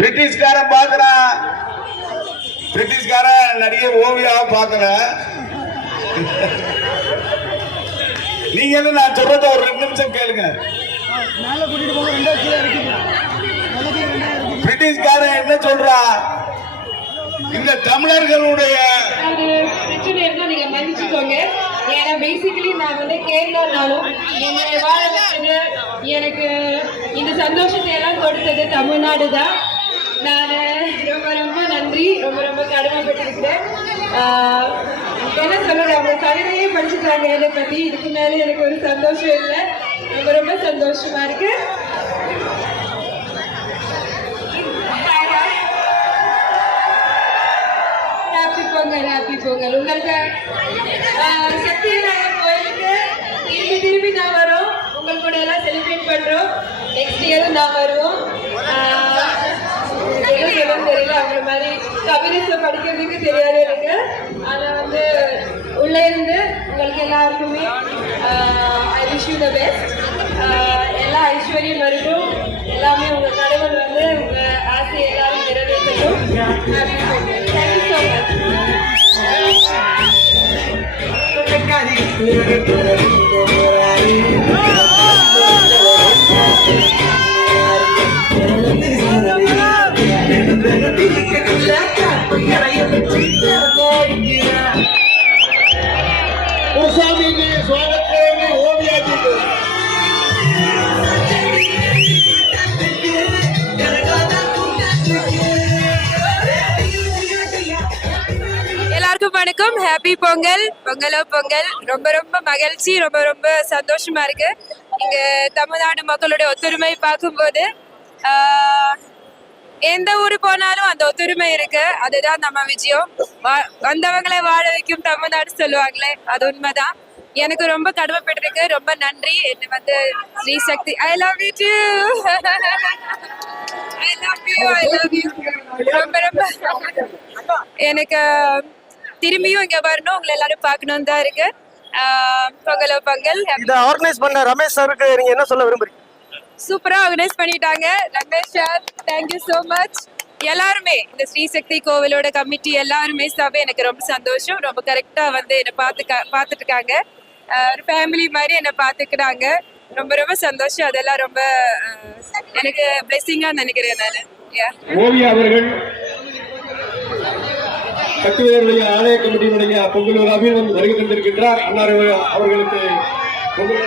பிரிட்டிஷ்காரன் பாக்குறான் பிரிட்டிஷ்காரன் நடிகை ஓவியாவை பாக்கல நீங்க என்ன நான் சொல்றத ஒரு ரெண்டு நிமிஷம் கேளுங்க. பிரிட்டிஷ்காரன் என்ன சொல்றான் இந்த தமிழர்களுடைய பிரச்சனை இருந்தா நீங்க மன்னிச்சுக்கோங்க. ஏன்னா பேசிக்கலி நான் வந்து கேரளானாலும் என்னை வாழ வச்சது எனக்கு இந்த சந்தோஷத்தை எல்லாம் கொடுத்தது தமிழ்நாடு தான். நான் ரொம்ப ரொம்ப நன்றி. ரொம்ப ரொம்ப கடமைப்பட்டிருக்கிறேன். என்ன சொல்லுங்க அவங்க கவிதையே படிச்சுட்டாங்க என்னை பத்தி. இதுக்கு மேல எனக்கு ஒரு சந்தோஷம் இல்லை. ரொம்ப ரொம்ப சந்தோஷமா இருக்கு. Happy Pongal happy Pongal. உங்களுக்கு சக்தி விநாயகர் கோயிலுக்கு திரும்பி திரும்பி நான் வரோம். உங்கள் கூட எல்லாம் செலிப்ரேட் பண்றோம் நெக்ஸ்ட் இயரும் நான் வருவோம் ஆஹ், என்ன சொல்லணும்னு தெரியல அவங்கள மாதிரி படிக்கிறதுக்கு தெரியாது எனக்கு ஆனா வந்து உள்ள இருந்து உங்களுக்கு எல்லாருக்குமே I wish you the best எல்லா ஐஸ்வர்யம் இருக்கும் எல்லாமே உங்க கடவுள் வந்து உங்க ஆசை எல்லாரும் நிறைவேற்றணும் தேங்க்யூ ஸோ மச் எல்லாருக்கும் வணக்கம். ஹாப்பி பொங்கல். பொங்கலோ பொங்கல். ரொம்ப ரொம்ப மகிழ்ச்சி. ரொம்ப ரொம்ப சந்தோஷமா இருக்கு. இங்க தமிழ்நாடு மக்களுடைய ஒத்துரிமை பார்க்கும்போது எந்த ஊர் போனாலும் அந்த ஒத்துரிமை இருக்கு. அதுதான் நம்ம விஜயம். வா- வந்தவங்களை வாழ வைக்கும் தமிழ்நாடு சொல்லுவாங்களே அது உண்மைதான். எனக்கு ரொம்ப கடமைப்பட்டிருக்கு ரொம்ப நன்றி. என்ன வந்து Sri Sakthi I love you too I love you I love you ரொம்ப ரொம்ப. எனக்கு திரும்பியும் இங்க வரணும். உங்களை எல்லாரும் பார்க்கணும் தான் இருக்கு. ஆஹ் பொங்கலோ பொங்கல். இதை ஆர்கனைஸ் பண்ண ரமேஷ் சாருக்கு நீங்க என்ன சொல்ல விரும்புறீங்க? சூப்பரா ஆர்கனைஸ் பண்ணிட்டாங்க. Ramesh sir thank you so much எல்லாருமே இந்த ஸ்ரீ சக்தி கோவிலோட கமிட்டி எல்லாருமே சபை எனக்கு ரொம்ப சந்தோஷம். ரொம்ப கரெக்டா வந்து என்னை பார்த்துக்க பார்த்துட்டு இருக்காங்க ஒரு ஃபேமிலி மாதிரி என்னை பார்த்துக்கிறாங்க. ரொம்ப ரொம்ப சந்தோஷம். அதெல்லாம் ரொம்ப எனக்கு பிளெஸிங்கா நினைக்கிறேன் நான். Yeah. ஓவியா அவர்கள் சக்திவேலுடைய ஆலய கமிட்டியினுடைய பொங்கல் விழாவில் வருகை தந்திருக்கின்றார். அன்னார் அவர்களுக்கு பொங்கல்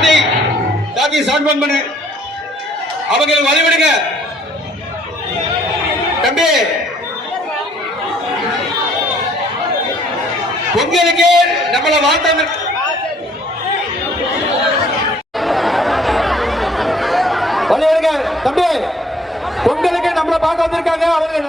வார்த்தை தாக்கி சவுண்ட் பண்ணு. அவங்களை வழிவிடுங்க. தம்பி. பொங்கலுக்கு நம்மள வார்த்தை தம்பி பொங்கலுக்கு நம்மள பார்க்க வந்திருக்காங்க. அவர்கள்